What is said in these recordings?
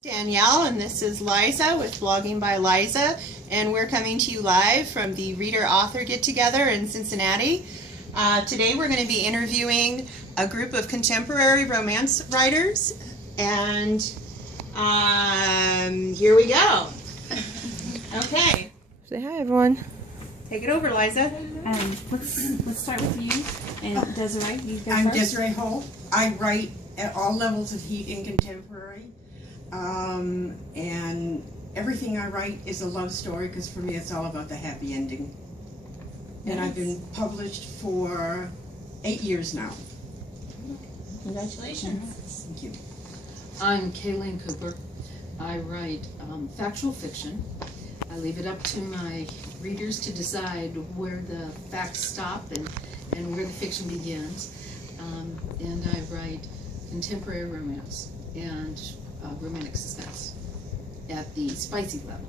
Danielle, and this is Liza with Blogging by Liza, and we're coming to you live from the Reader-Author Get-Together in Cincinnati. Today we're going to be interviewing a group of contemporary romance writers, and here we go. Okay. Say hi, everyone. Take it over, Liza. Let's start with you and Desiree. You go I'm first. Desiree Holt. I write at all levels of heat in contemporary. And everything I write is a love story because for me it's all about the happy ending. Nice. And I've been published for 8 years now. Congratulations. Thank you. I'm Kalyn Cooper. I write factual fiction. I leave it up to my readers to decide where the facts stop and where the fiction begins. And I write contemporary romance and romantic suspense at the spicy level.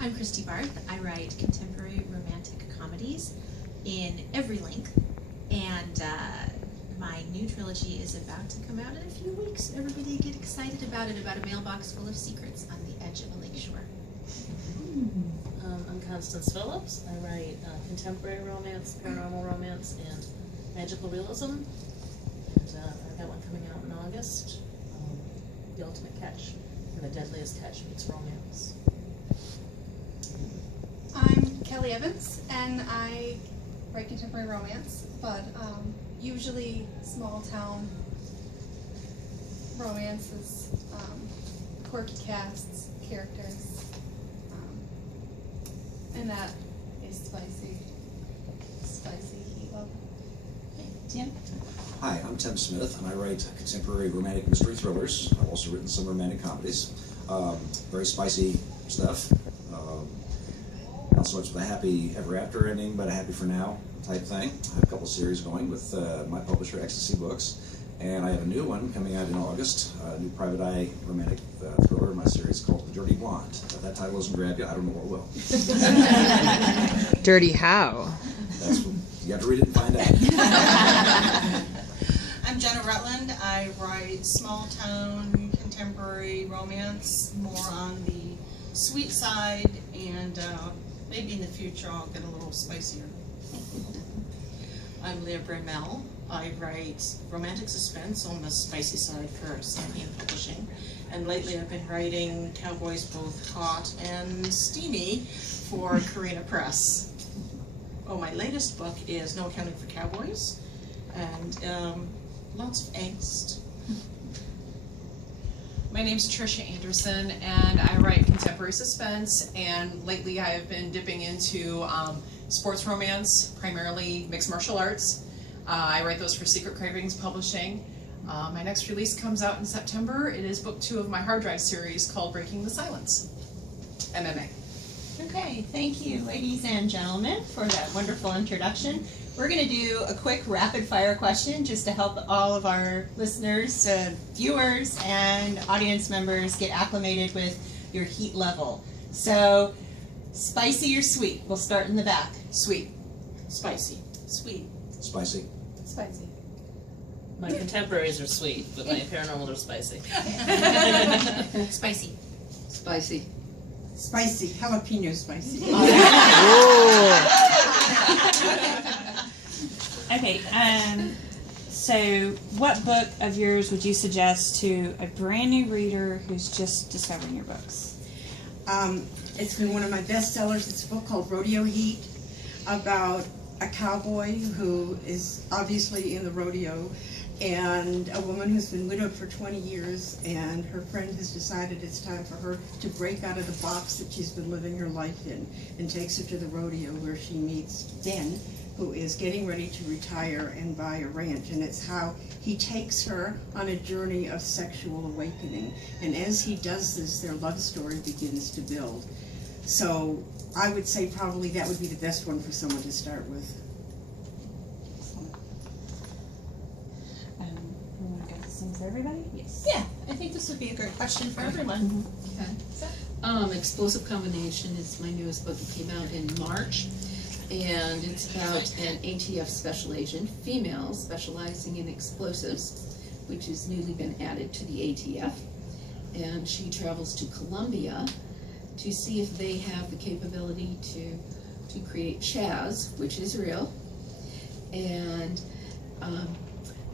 I'm Christi Barth. I write contemporary romantic comedies in every length, and my new trilogy is about to come out in a few weeks. Everybody get excited about it, about a mailbox full of secrets on the edge of a lakeshore. I'm Constance Phillips. I write contemporary romance, paranormal romance, and magical realism. And I've got one coming out in August. The Ultimate Catch, and the Deadliest Catch meets romance. I'm Kelli Evans, and I write contemporary romance, but usually small town romances, quirky casts, characters, and that is spicy heat level. Tim? Hi, I'm Tim Smith, and I write contemporary romantic mystery thrillers. I've also written some romantic comedies. Very spicy stuff. Not so much with a happy ever after ending, but a happy for now type thing. I have a couple series going with my publisher, Ecstasy Books, and I have a new one coming out in August, a new private eye romantic thriller in my series called The Dirty Blonde. If that title doesn't grab you, I don't know what will. Dirty how? That's what, you have to read it and find out. I'm Jenna, Rutland. I write small town contemporary romance, more on the sweet side, and maybe in the future I'll get a little spicier. I'm Leah Braemel. I write romantic suspense on the spicy side for Stanley Publishing, and lately I've been writing cowboys both hot and steamy for Carina Press. Oh, my latest book is No Accounting for Cowboys, and lots of angst. My name's Tricia Andersen, and I write contemporary suspense, and lately I have been dipping into sports romance, primarily mixed martial arts. I write those for Secret Cravings Publishing. My next release comes out in September. It is book 2 of my hard drive series called Breaking the Silence, MMA. Okay, thank you, ladies and gentlemen, for that wonderful introduction. We're going to do a quick rapid-fire question just to help all of our listeners, viewers, and audience members get acclimated with your heat level. So, spicy or sweet? We'll start in the back. Sweet. Spicy. Sweet. Spicy. Spicy. My contemporaries are sweet, but my paranormal are spicy. Spicy. Spicy. Spicy, jalapeno spicy. Okay, so what book of yours would you suggest to a brand new reader who's just discovering your books? It's been one of my bestsellers. It's a book called Rodeo Heat about a cowboy who is obviously in the rodeo, and a woman who's been widowed for 20 years, and her friend has decided it's time for her to break out of the box that she's been living her life in, and takes her to the rodeo where she meets Ben, who is getting ready to retire and buy a ranch, and it's how he takes her on a journey of sexual awakening. And as he does this, their love story begins to build. So I would say probably that would be the best one for someone to start with. We want to go through things for everybody? Yes. Yeah, I think this would be a great question for everyone. Okay. Explosive Combination is my newest book. It came out in March, and it's about an ATF special agent, female, specializing in explosives, which has newly been added to the ATF. and she travels to Colombia to see if they have the capability to create Chaz, which is real, and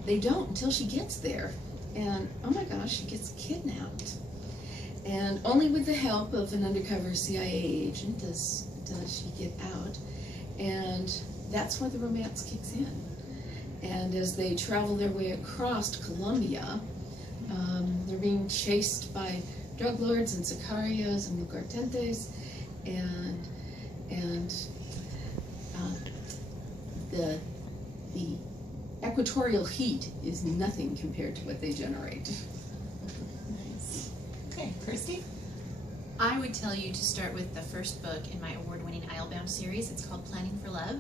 they don't until she gets there, and oh my gosh, she gets kidnapped, and only with the help of an undercover CIA agent does she get out, and that's where the romance kicks in. And as they travel their way across Colombia, they're being chased by drug lords and sicarios and lugartentes, and the equatorial heat is nothing compared to what they generate. Nice. Okay, Christi? I would tell you to start with the first book in my award-winning Islebound series. It's called Planning for Love,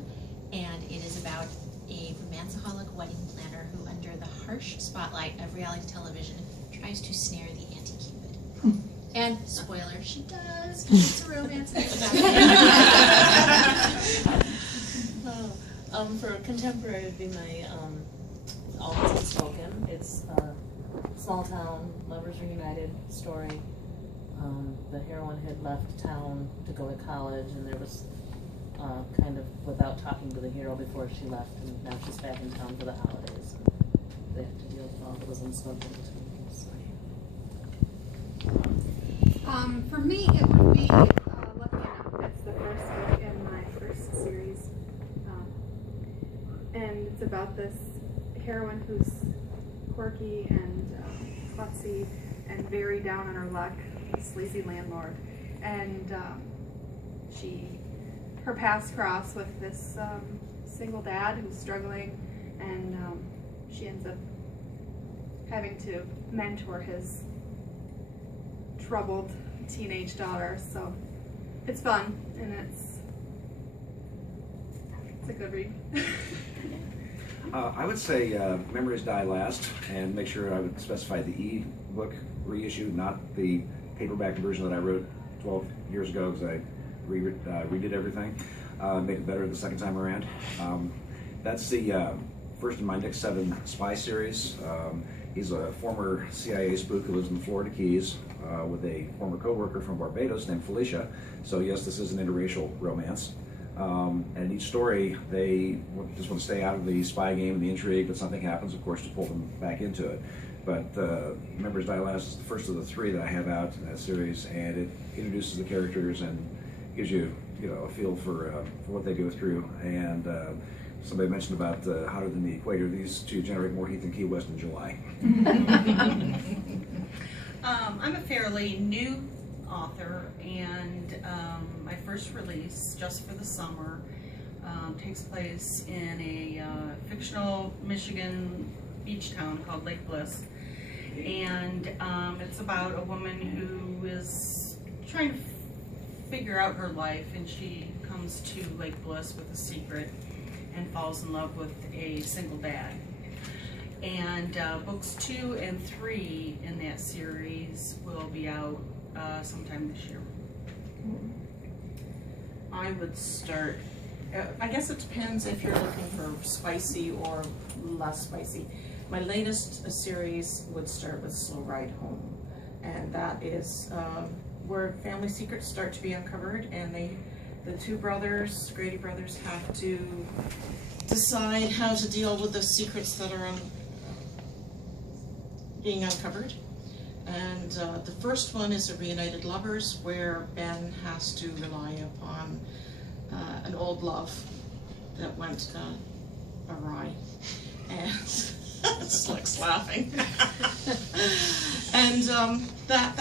and it is about a romanceaholic wedding planner who, under the harsh spotlight of reality television, tries to snare the anti-Cupid. And, spoiler, she does, because it's a romance. For contemporary, it'd be my All Things Unspoken. It's a small town, lovers reunited story. The heroine had left town to go to college, and there was kind of without talking to the hero before she left, and now she's back in town for the holidays. They have to deal with all that was unspoken between them. For me, it would be Lucky Enough. It's the first book in my first series. And it's about this heroine who's quirky and klutzy and very down on her luck, sleazy landlord. And her paths cross with this single dad who's struggling, and she ends up having to mentor his troubled teenage daughter. So it's fun, and it's a good read. I would say Memories Die Last, and make sure I would specify the e-book reissue, not the paperback version that I wrote 12 years ago, because I redid everything. Made it better the second time around. That's the first in my next 7 spy series. He's a former CIA spook who lives in the Florida Keys with a former co-worker from Barbados named Felicia. So yes, this is an interracial romance. And each story, they just want to stay out of the spy game and the intrigue, but something happens, of course, to pull them back into it. But Memories Die Last is the first of the 3 that I have out in that series, and it introduces the characters and gives you, a feel for what they go through. And somebody mentioned about hotter than the equator. These 2 generate more heat than Key West in July. I'm a fairly new author, and my first release, Just for the Summer, takes place in a fictional Michigan beach town called Lake Bliss. And it's about a woman who is trying to figure out her life, and she comes to Lake Bliss with a secret and falls in love with a single dad. And books 2 and 3 in that series will be out sometime this year. I would start, I guess it depends if you're looking for spicy or less spicy. My latest series would start with Slow Ride Home, and that is where family secrets start to be uncovered, and the 2 brothers, Grady brothers, have to decide how to deal with the secrets that are being uncovered. And the first one is a Reunited Lovers, where Ben has to rely upon an old love that went awry. And Slick's laughing. And that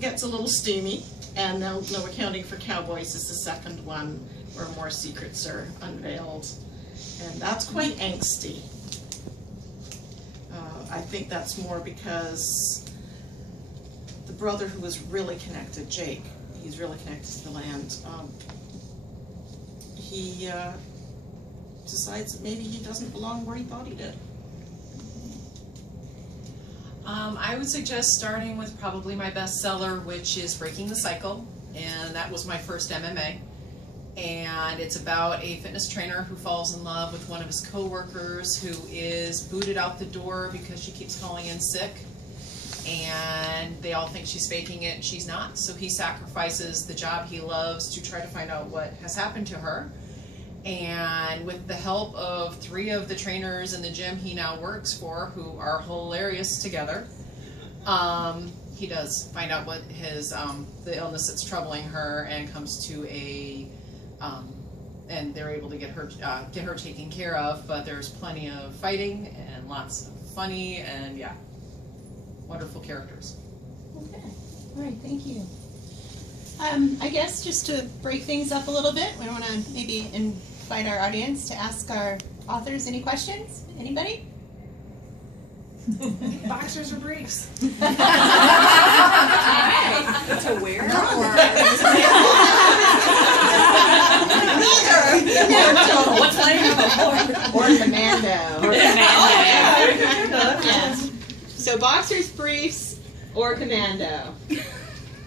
gets a little steamy. And No Accounting for Cowboys is the second one, where more secrets are unveiled. And that's quite angsty. I think that's more because the brother who was really connected, Jake, he's really connected to the land, he decides that maybe he doesn't belong where he thought he did. I would suggest starting with probably my bestseller, which is Breaking the Cycle, and that was my first MMA. And it's about a fitness trainer who falls in love with one of his co-workers who is booted out the door because she keeps calling in sick. and they all think she's faking it, and she's not. So he sacrifices the job he loves to try to find out what has happened to her. And with the help of 3 of the trainers in the gym he now works for, who are hilarious together, he does find out what his the illness that's troubling her, and comes to a and they're able to get her taken care of. But there's plenty of fighting and lots of funny and wonderful characters. Okay. All right. Thank you. I guess just to break things up a little bit, we want to maybe invite our audience to ask our authors any questions. Anybody? Boxers or briefs? To wear? What's Or commando. Yes. So boxers, briefs, or commando.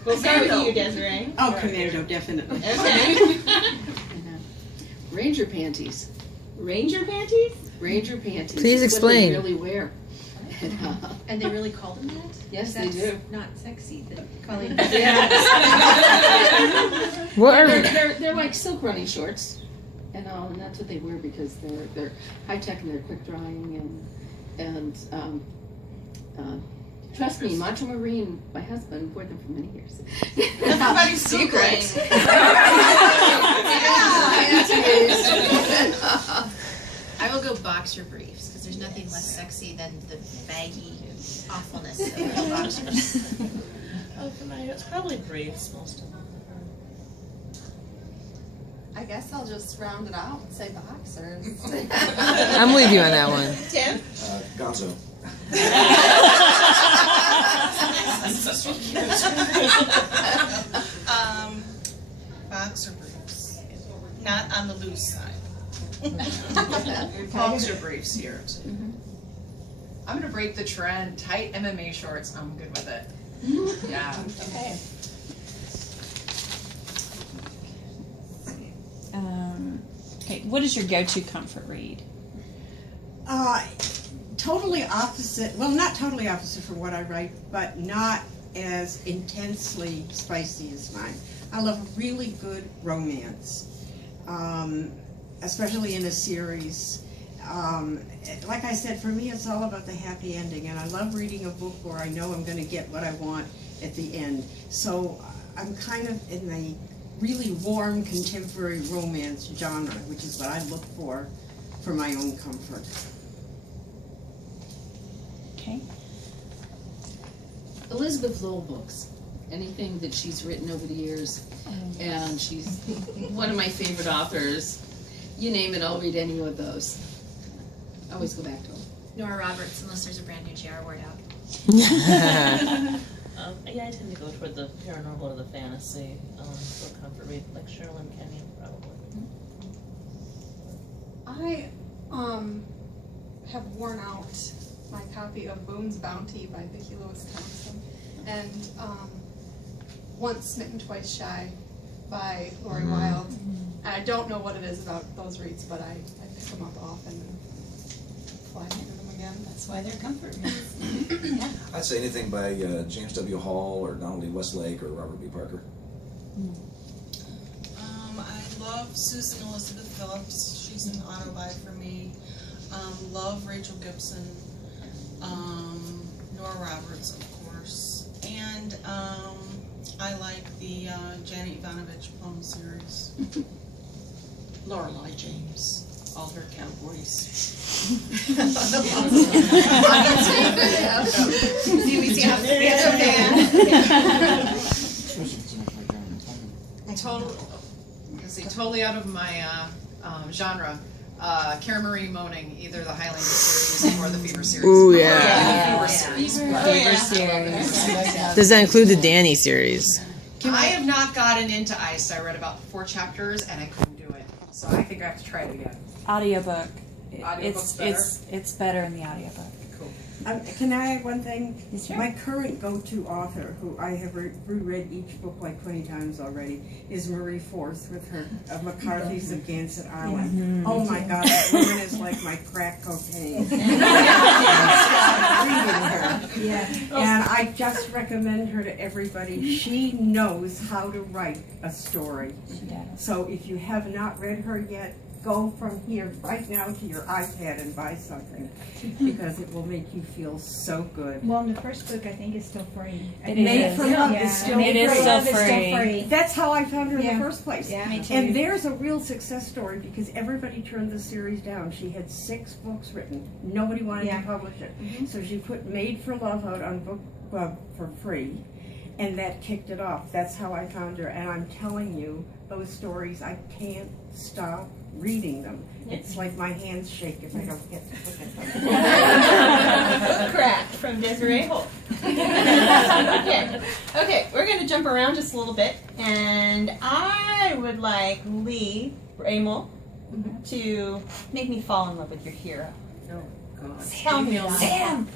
We'll start with you, Desiree. Oh, commando, definitely. Okay. Ranger panties. Ranger panties? Ranger panties. Please It's explain. what they really wear. And they really call them that? Yes, they That's do. not sexy. The calling. What are They're like silk running shorts, and that's what they wear because they're high tech and they're quick drying and trust me, Macho Marine, my husband, wore them for many years. Everybody's secret. I will go boxer briefs because there's nothing less sexy than the baggy awfulness of the boxers. Oh, for my, it's probably briefs most of them. I guess I'll just round it out and say boxers. I'm with you on that one. Tim? Gonzo. Boxer briefs. Not on the loose side. Boxer briefs here. I'm gonna break the trend. Tight MMA shorts. I'm good with it. Yeah. Okay. Okay, what is your go-to comfort read? Totally opposite, well, not totally opposite from what I write, but not as intensely spicy as mine. I love a really good romance, especially in a series. Like I said, for me it's all about the happy ending, and I love reading a book where I know I'm going to get what I want at the end. So I'm kind of in the really warm contemporary romance genre, which is what I look for my own comfort. Okay. Elizabeth Lowell books, anything that she's written over the years, and she's one of my favorite authors. You name it, I'll read any of those. I always go back to them. Nora Roberts, unless there's a brand new JR word out. Yeah, I tend to go toward the paranormal or the fantasy for comfort read, like Sherilyn Kenyon, probably. I have worn out my copy of Boone's Bounty by Vicki Lewis Thompson, and Once Smitten, Twice Shy by Lori Wilde. And I don't know what it is about those reads, but I pick them up often and fly through them again. That's why they're comfort reads. Yeah. I'd say anything by James W. Hall or Donald E. Westlake or Robert B. Parker. I love Susan Elizabeth Phillips. She's an auto buy for me. Love Rachel Gibson. Nora Roberts, of course. And I like the Janet Ivanovich Plum series. Lorelei James. All her cowboys. Totally out of my genre. Karen Marie Moaning, either the Highlander series or the Fever series. Ooh, yeah. Fever series. Fever series. Does that include the Danny series? I have not gotten into Ice. I read about 4 chapters and I couldn't do it. So I think I have to try it again. Audiobook. Audiobook's better? It's better in the audiobook. Cool. Can I add one thing? Sure. My current go-to author, who I have reread each book like 20 times already, is Marie Forth with her McCarthy's of Gansett Island. Oh my God, that woman is like my crack cocaine. Reading her. And I just recommend her to everybody. She knows how to write a story. So if you have not read her yet, go from here right now to your iPad and buy something, because it will make you feel so good. Well, and the first book I think is still free. Made for Love is still free. It is still free. That's how I found her in the first place. Yeah, me too. And there's a real success story, because everybody turned the series down. She had 6 books written. Nobody wanted to publish it. So she put Made for Love out on Book Club for free, and that kicked it off. That's how I found her. And I'm telling you, those stories, I can't stop reading them. It's like my hands shake if I don't get to look at them. Book crack from Desiree Holt. Okay, we're going to jump around just a little bit, and I would like Braemel to make me fall in love with your hero. Oh, God. Tell me, Sam.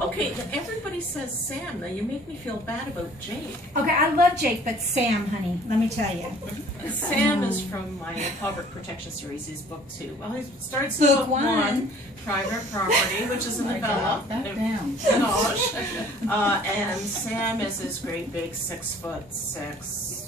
Okay, everybody says Sam. Now you make me feel bad about Jake. Okay, I love Jake, but Sam, honey, let me tell you. Sam is from my Public Protection series. He's book 2. Well, he starts Book book 1, Private Property, which is a novella. Gosh. And Sam is this great big 6'6".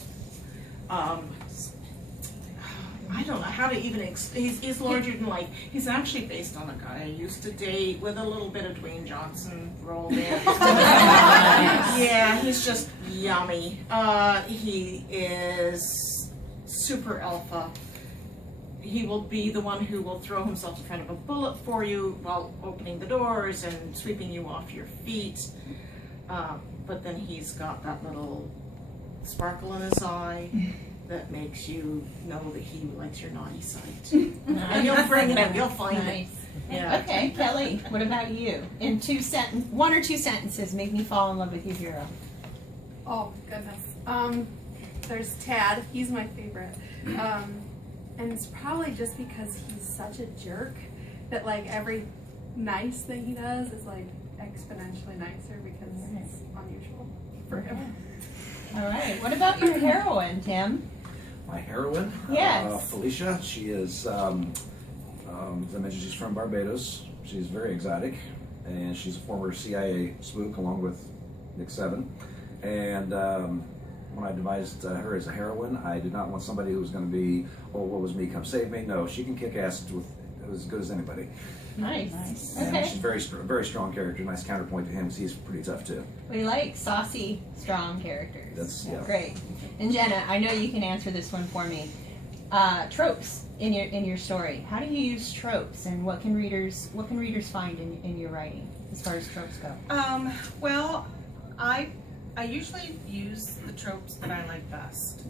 I don't know how to even he's larger than life. He's actually based on a guy I used to date with a little bit of Dwayne Johnson rolled in. Yeah, he's just yummy. He is super alpha. He will be the one who will throw himself in front of a bullet for you while opening the doors and sweeping you off your feet. But then he's got that little sparkle in his eye that makes you know that he likes your naughty side too. And you'll bring it up, you'll find it. Yeah. Okay, Kelly, what about you? In 1 or 2 sentences, make me fall in love with your hero. Oh goodness. There's Tad. He's my favorite. And it's probably just because he's such a jerk that like every nice thing he does is like exponentially nicer because it's unusual for him. All right. What about your heroine, Tim? My heroine? Yes. Felicia. She is, as I mentioned, she's from Barbados. She's very exotic, and she's a former CIA spook along with Nick Seven. And when I devised her as a heroine, I did not want somebody who was going to be, oh, what was me, come save me. No, she can kick ass with as good as anybody. Nice. And Okay. she's very strong character. Nice counterpoint to him, because he's pretty tough too. We like saucy, strong characters. That's Great. And Jenna, I know you can answer this one for me. Tropes in your story. How do you use tropes, and what can readers find in your writing as far as tropes go? Well, I usually use the tropes that I like best.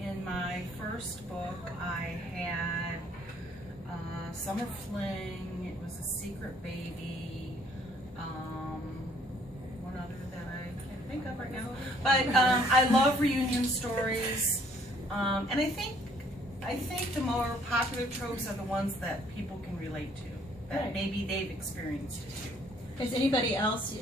In my first book, I had summer fling. It was a secret baby. One other that I can't think of right now. But I love reunion stories, and I think the more popular tropes are the ones that people can relate to, that maybe they've experienced it too. Does anybody else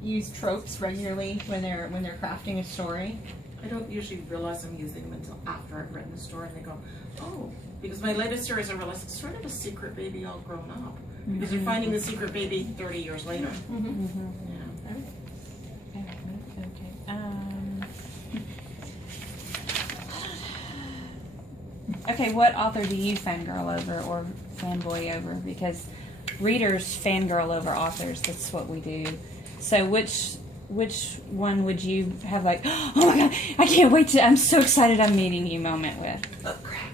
use tropes regularly when they're crafting a story? I don't usually realize I'm using them until after I've written the story, and they go, oh, because my latest series I realized it's sort of a secret baby all grown up, because you're finding the secret baby 30 years later. Okay, what author do you fangirl over or fanboy over? Because readers fangirl over authors. That's what we do. So which one would you have like, oh my god, I can't wait to, I'm so excited I'm meeting you moment with? Book crack.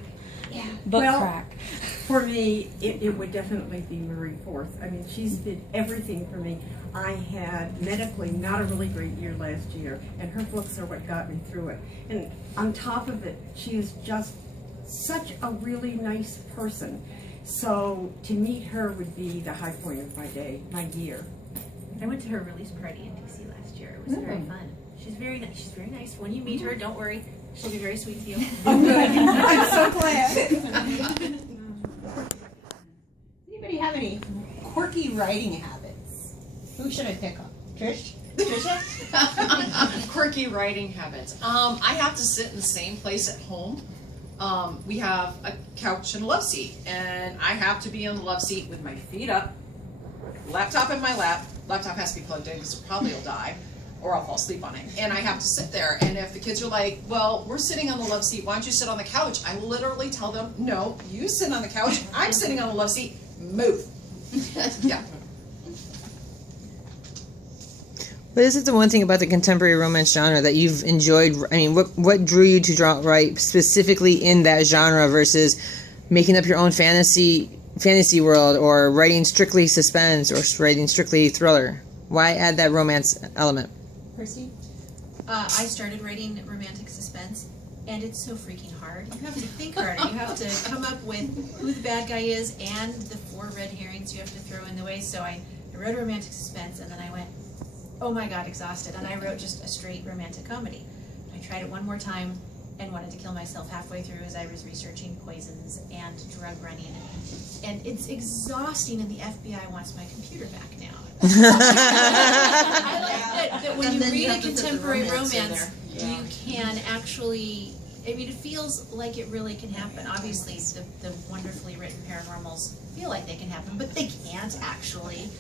Yeah. Book crack. For me, it would definitely be Marie Forth. I mean, she's did everything for me. I had medically not a really great year last year, and her books are what got me through it. And on top of it, she is just such a really nice person. So to meet her would be the high point of my day, my year. I went to her release party in DC last year. It was very fun. She's very nice. She's very nice. When you meet her, don't worry. She'll be very sweet to you. Oh, good. I'm so glad. Anybody have any court writing habits. Who should I pick on? Tricia? Quirky writing habits. I have to sit in the same place at home. We have a couch and a love seat, and I have to be on the love seat with my feet up, laptop in my lap. Laptop has to be plugged in because it probably will die, or I'll fall asleep on it. And I have to sit there. And if the kids are like, "Well, we're sitting on the love seat. Why don't you sit on the couch?" I literally tell them, "No, you sit on the couch. I'm sitting on the love seat. Move." Yeah. What is it the one thing about the contemporary romance genre that you've enjoyed? I mean, what drew you to write specifically in that genre versus making up your own fantasy world, or writing strictly suspense, or writing strictly thriller? Why add that romance element? Christi? I started writing romantic suspense, and it's so freaking hard. You have to think harder. You have to come up with who the bad guy is and the 4 red herrings you have to throw in the way. So I wrote romantic suspense, and then I went, oh my god, exhausted, and I wrote just a straight romantic comedy. I tried it one more time and wanted to kill myself halfway through as I was researching poisons and drug running, and it's exhausting, and the FBI wants my computer back now. I like that when you read a contemporary romance, you can actually, I mean, it feels like it really can happen. Obviously, the wonderfully written paranormals feel like they can happen, but they can't actually.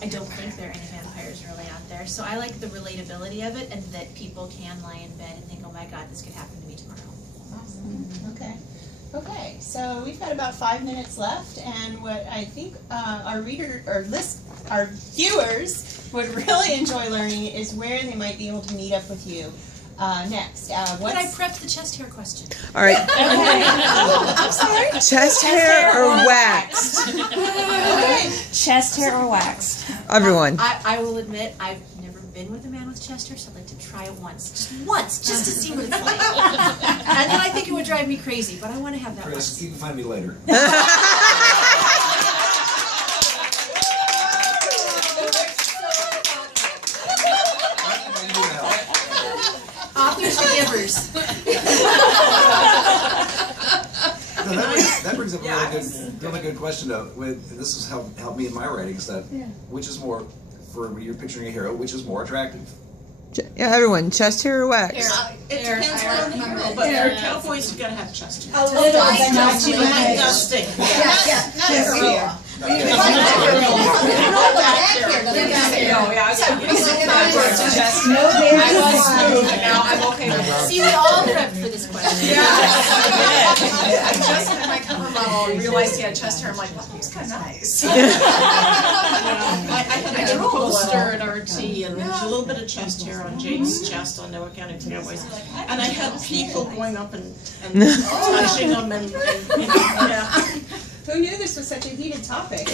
I don't think there are any vampires really out there. So I like the relatability of it, and that people can lie in bed and think, oh my god, this could happen to me tomorrow. Awesome. Okay, so we've got about 5 minutes left, and what I think our viewers would really enjoy learning is where they might be able to meet up with you next. But I prepped the chest hair question. All right. Oh, I'm sorry. Chest hair or waxed? Chest hair or waxed? Everyone. I will admit, I've never been with a man with chest hair, so I'd like to try it once, just to see what it's like. And then I think it would drive me crazy, but I want to have that Chris, once. you can find me later. Authors are givers. No, that brings up a really good question though. This has helped me in my writing stuff. Which is more, for when you're picturing a hero, which is more attractive? Yeah, everyone. Chest hair or wax? It depends on the hero, but for cowboys, you gotta have chest hair. A little, but not too Not much. dusting. Yeah. Now I'm okay with it. See, we all prepped for this question. I just had my cover model and realized he had chest hair. I'm like, well, he's kind of nice. I had a poster at RT, and there's a little bit of chest hair on Jake's chest on No Accounting for Cowboys, and I had people going up and touching them, and you know, yeah. Who knew this was such a heated topic?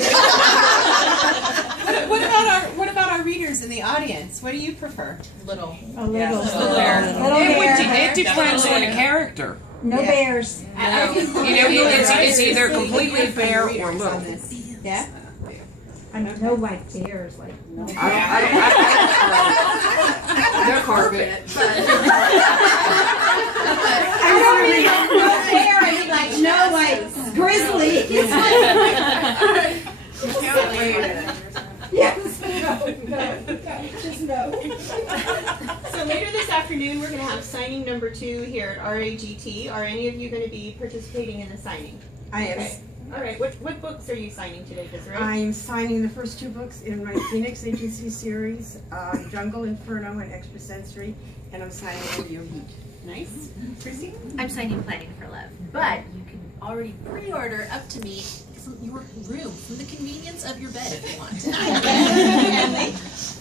What about our readers in the audience? What do you prefer? Little. A little. It depends on the character. No bears. You know, it's either completely fair or little. Yeah? No white bears, like no. No carpet. I don't mean no bear. I mean like no white grizzly. Yes. No. Just no. So later this afternoon, we're going to have signing number 2 here at RAGT. Are any of you going to be participating in the signing? I am. Okay. All right. What books are you signing today, Desiree? I'm signing the first 2 books in my Phoenix Agency series, Jungle Inferno and Extrasensory, and I'm signing Rodeo Heat. Nice. Christi? I'm signing Planning for Love, but you can already pre-order up to me from your room, from the convenience of your bed if you want.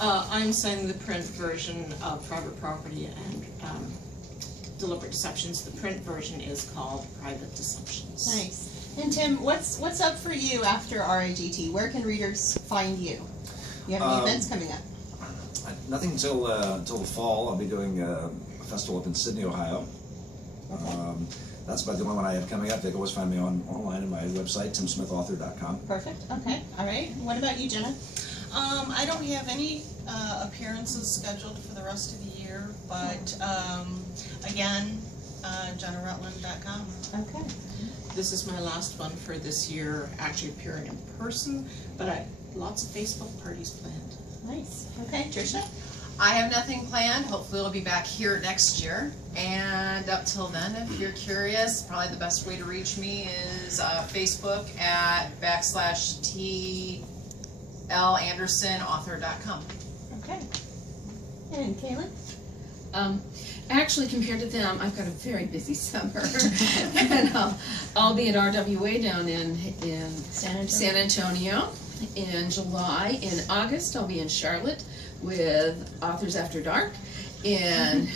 I'm signing the print version of Private Property and Deliberate Deceptions. The print version is called Private Deceptions. Nice. And Tim, what's up for you after RAGT? Where can readers find you? You have any events coming up? Nothing until the fall. I'll be doing a festival up in Sydney, Ohio. That's about the only one I have coming up. They can always find me online at my website, timsmithauthor.com. Perfect. Okay. All right. What about you, Jenna? I don't have any appearances scheduled for the rest of the year, but again, JennaRutland.com. Okay. This is my last one for this year, actually appearing in person, but lots of Facebook parties planned. Nice. Okay, Tricia? I have nothing planned. Hopefully we'll be back here next year. And up till then, if you're curious, probably the best way to reach me is Facebook at /TLAndersonauthor.com. Okay. And Kalyn? Actually, compared to them, I've got a very busy summer. And I'll be at RWA down in San Antonio in July. In August, I'll be in Charlotte with Authors After Dark. In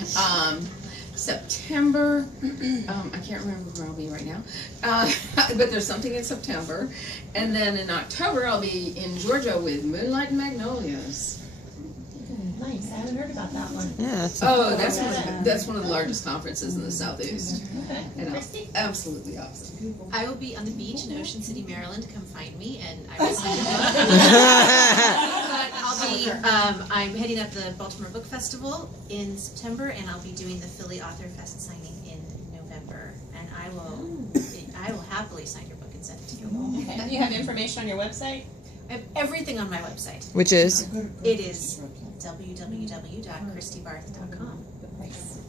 September, I can't remember where I'll be right now, but there's something in September. And then in October, I'll be in Georgia with Moonlight and Magnolias. Nice. I haven't heard about that one. Yeah. That's one of the largest conferences in the Southeast. Okay. And Christi? absolutely awesome. I will be on the beach in Ocean City, Maryland. Come find me, and I will see you. But I'll be. I'm heading up the Baltimore Book Festival in September, and I'll be doing the Philly Author Fest signing in November. And I will happily sign your book and send it to you. Okay. And you have information on your website? I have everything on my website. Which is? It is www.christibarth.com. Nice.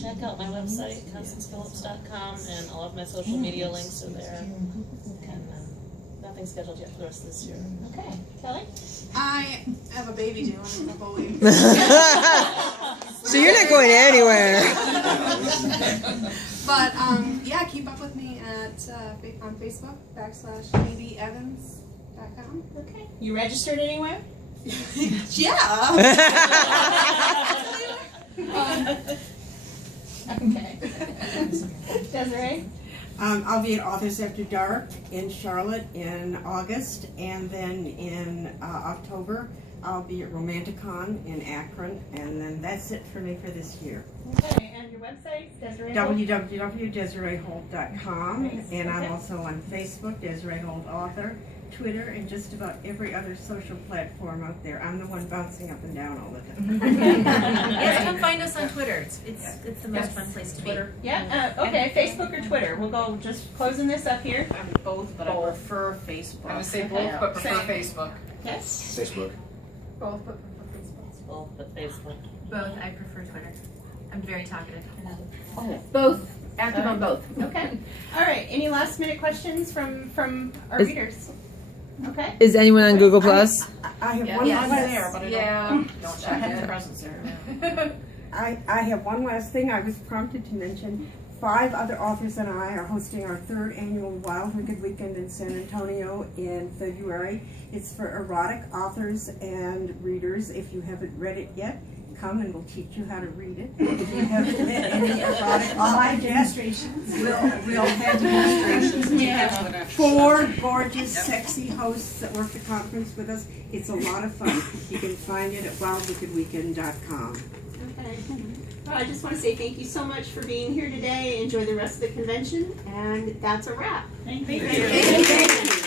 Check out my website, ConstancePhillips.com, and all of my social media links are there. And nothing scheduled yet for the rest of this year. Okay. Kelli? I have a baby due in a couple weeks. So you're not going anywhere. But yeah, keep up with me at on Facebook /BabyEvans.com. Okay. You registered anywhere? Yeah. Okay. Desiree? I'll be at Authors After Dark in Charlotte in August, and then in October I'll be at Romanticon in Akron, and then that's it for me for this year. Okay, and your website, Desiree? www.DesireeHolt.com, Nice. and Okay. I'm also on Facebook, Desiree Holt Author, Twitter, and just about every other social platform out there. I'm the one bouncing up and down all the time. Yes, come find us on Twitter. It's the most fun place to be. Yeah, okay, Facebook or Twitter. We'll go just closing this up here. I'm both, but I prefer Facebook. I would say both, but prefer Facebook. Yes? Facebook. Both, but Facebook. Both, but Facebook. Both. I prefer Twitter. I'm very talkative. Both. Active on both. Okay. All right, any last minute questions from our readers? Okay. Is anyone on Google Plus? I have Yeah, one yes. last there, but I don't check have it. the presence there. I have one last thing I was prompted to mention. 5 other authors and I are hosting our 3rd annual Wild Wicked Weekend in San Antonio in February. It's for erotic authors and readers. If you haven't read it yet, come and we'll teach you how to read it. If you haven't read any erotic authors yet, we'll have demonstrations. We have 4 gorgeous, sexy hosts that work the conference with us. It's a lot of fun. You can find it at wildwickedweekend.com. Okay. Well, I just want to say thank you so much for being here today. Enjoy the rest of the convention, and that's a wrap. Thank you. Thank you.